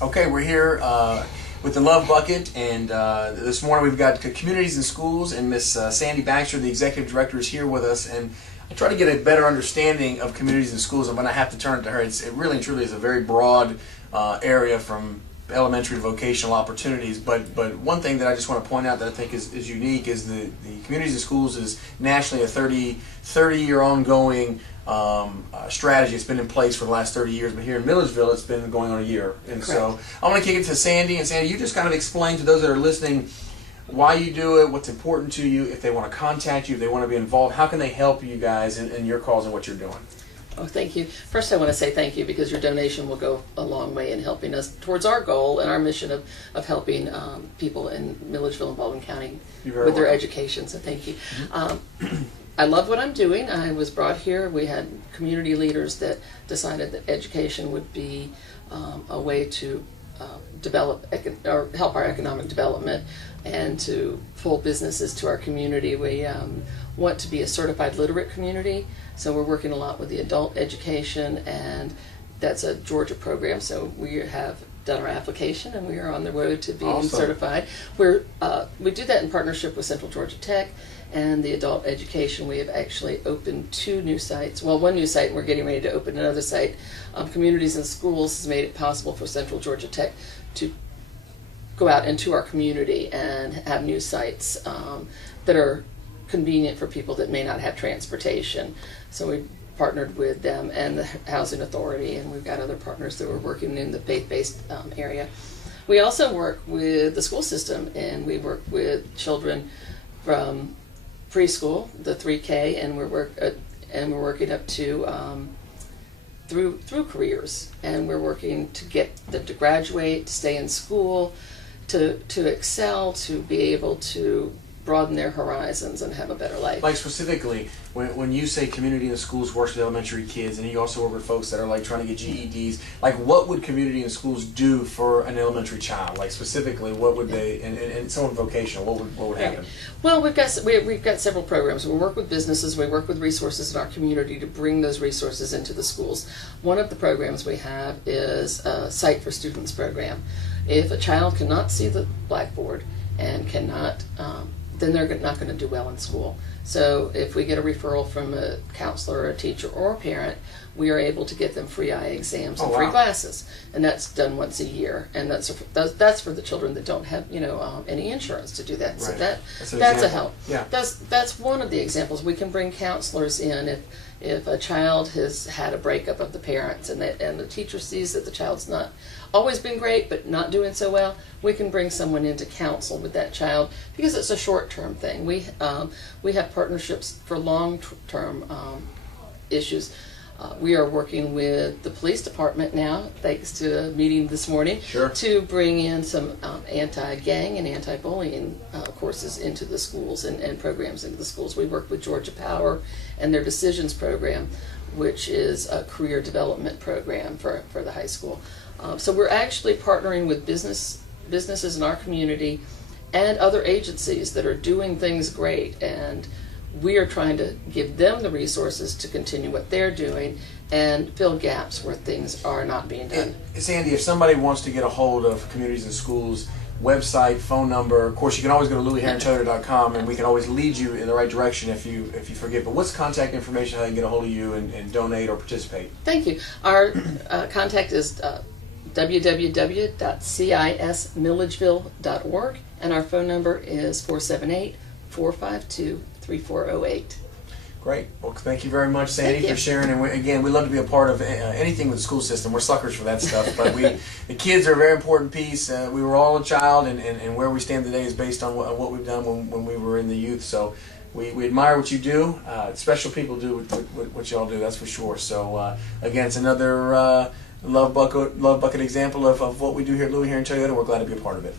Okay, we're here with the Love Bucket, and this morning we've got Communities and Schools, and Miss Sandy Baxter, the Executive Director, is here with us, and I try to get a better understanding of Communities and Schools, and when I have to turn it to her, it really and truly is a very broad area from elementary to vocational opportunities, but one thing that I just want to point out that I think is unique is the Communities and Schools is nationally a 30-year ongoing strategy. It's been in place for the last 30 years, but here in Milledgeville it's been going on a year. And Correct. So I want to kick it to Sandy, and Sandy, you just kind of explain to those that are listening why you do it, what's important to you, if they want to contact you, if they want to be involved, how can they help you guys in your cause and what you're doing? Oh, thank you. First, I want to say thank you because your donation will go a long way in helping us towards our goal and our mission of helping people in Milledgeville and Baldwin County with their education. So thank you. Mm-hmm. I love what I'm doing. I was brought here. We had community leaders that decided that education would be a way to develop or help our economic development and to pull businesses to our community. We want to be a certified literate community, so we're working a lot with the adult education, and that's a Georgia program, so we have done our application and we are on the road to being Awesome. certified. We do that in partnership with Central Georgia Tech and the adult education. We have actually opened 2 new sites. Well, one new site, and we're getting ready to open another site. Communities and Schools has made it possible for Central Georgia Tech to go out into our community and have new sites that are convenient for people that may not have transportation. So we partnered with them and the Housing Authority, and we've got other partners that we're working in the faith-based area. We also work with the school system, and we work with children from preschool, the 3K, and we're working up to through careers, and we're working to get them to graduate, to stay in school, to excel, to be able to broaden their horizons and have a better life. Like specifically, when you say Community and Schools works with elementary kids, and you also work with folks that are like trying to get GEDs, like what would Community and Schools do for an elementary child? Like specifically, what would they, and someone vocational, what would happen? Well, we've got several programs. We work with businesses, we work with resources in our community to bring those resources into the schools. One of the programs we have is a Sight for Students program. If a child cannot see the blackboard and cannot then they're not going to do well in school. So if we get a referral from a counselor or a teacher or a parent, we are able to get them free eye exams and free glasses, and that's done once a year. And that's for the children that don't have any insurance to do that. Right. So that's a help. Yeah. That's one of the examples. We can bring counselors in if a child has had a breakup of the parents and the teacher sees that the child's not always been great but not doing so well. We can bring someone in to counsel with that child because it's a short-term thing. We have partnerships for long-term issues. We are working with the police department now, thanks to a meeting this morning, Sure. to bring in some anti-gang and anti-bullying courses into the schools and programs into the schools. We work with Georgia Power and their Decisions program, which is a career development program for the high school. So we're actually partnering with businesses in our community and other agencies that are doing things great, and we are trying to give them the resources to continue what they're doing and fill gaps where things are not being done. Sandy, if somebody wants to get a hold of Communities and Schools, website, phone number, of course you can always go to LouieHerronToyota.com, and we can always lead you in the right direction if you forget. But what's contact information, how they can get a hold of you and donate or participate? Thank you. Our contact is www.cismilledgeville.org, and our phone number is 478-452-3408. Great. Well, thank you very much, Sandy, Thank you. for sharing. And again, we love to be a part of anything with the school system. We're suckers for that stuff. But the kids are a very important piece. We were all a child, and where we stand today is based on what we've done when we were in the youth. So we admire what you do. Special people do what y'all do, that's for sure. So again, it's another Love Bucket example of what we do here at Louie Herron Toyota. We're glad to be a part of it.